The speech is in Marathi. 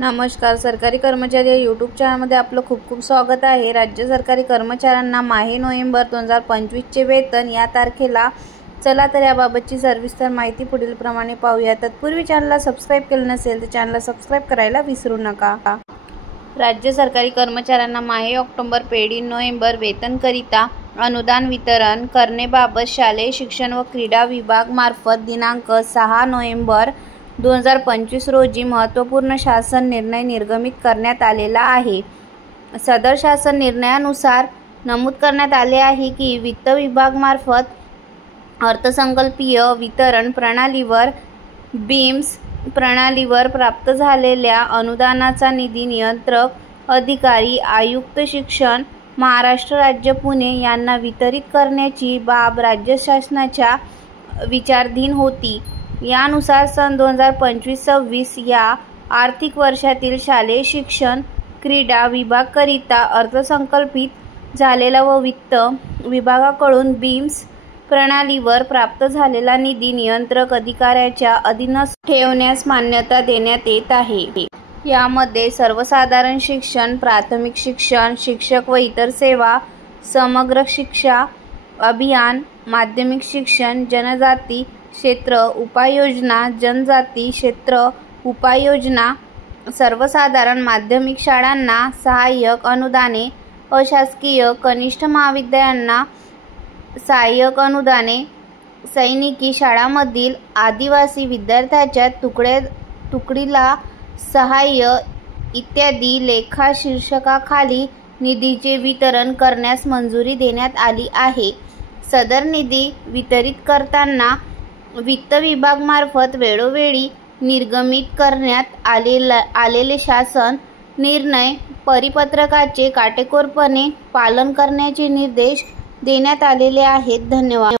नमस्कार. सरकारी कर्मचारी या यूट्यूब चॅनलमध्ये आपलं खूप खूप स्वागत आहे. राज्य सरकारी कर्मचाऱ्यांना माहे नोव्हेंबर 2025चे वेतन या तारखेला. चला तर याबाबतची सविस्तर माहिती पुढील प्रमाणे पाहूया. तत्पूर्वी चॅनलला सबस्क्राईब केलं नसेल तर चॅनलला सबस्क्राईब करायला विसरू नका. राज्य सरकारी कर्मचाऱ्यांना माहे ऑक्टोबर पेड नोव्हेंबर वेतनकरिता अनुदान वितरण करण्याबाबत शालेय शिक्षण व क्रीडा विभाग मार्फत दिनांक 6 नोव्हेंबर 2025 रोजी महत्त्वपूर्ण शासन निर्णय निर्गमित करण्यात आलेला आहे. सदर शासन निर्णयानुसार नमूद करण्यात आले आहे की वित्त विभागामार्फत अर्थसंकल्पीय वितरण प्रणालीवर बीम्स प्रणालीवर प्राप्त झालेल्या अनुदानाचा निधी नियंत्रक अधिकारी आयुक्त शिक्षण महाराष्ट्र राज्य पुणे यांना वितरित करण्याची बाब राज्य शासनाच्या विचाराधीन होती. यानुसार सन 2025-26 या आर्थिक वर्षातील शालेय शिक्षण क्रीडा विभागाकरिता अर्थसंकल्पित झालेला व वित्त विभागाकडून बीम्स प्रणालीवर प्राप्त झालेला निधी नियंत्रक अधिकाऱ्याच्या अधीनस्थ ठेवण्यास मान्यता देण्यात येत आहे. यामध्ये सर्वसाधारण शिक्षण, प्राथमिक शिक्षण, शिक्षक व इतर सेवा, समग्र शिक्षा अभियान, माध्यमिक शिक्षण, जनजाती क्षेत्र उपाययोजना, जनजाती क्षेत्र उपाययोजना, सर्वसाधारण माध्यमिक शाळांना सहाय्यक अनुदाने, अशासकीय कनिष्ठ महाविद्यालयांना सहाय्यक अनुदाने, सैनिकी शाळांमधील आदिवासी विद्यार्थ्यांच्या तुकडीला सहाय्य इत्यादी लेखा शीर्षकाखाली निधीचे वितरण करण्यास मंजुरी देण्यात आली आहे. सदर निधी वितरित करताना वित्त विभागामार्फत वेळोवेळी निर्गमित करण्यात आलेले शासन निर्णय परिपत्रकाचे काटेकोरपणे पालन करण्याचे निर्देश देण्यात आलेले आहेत. धन्यवाद.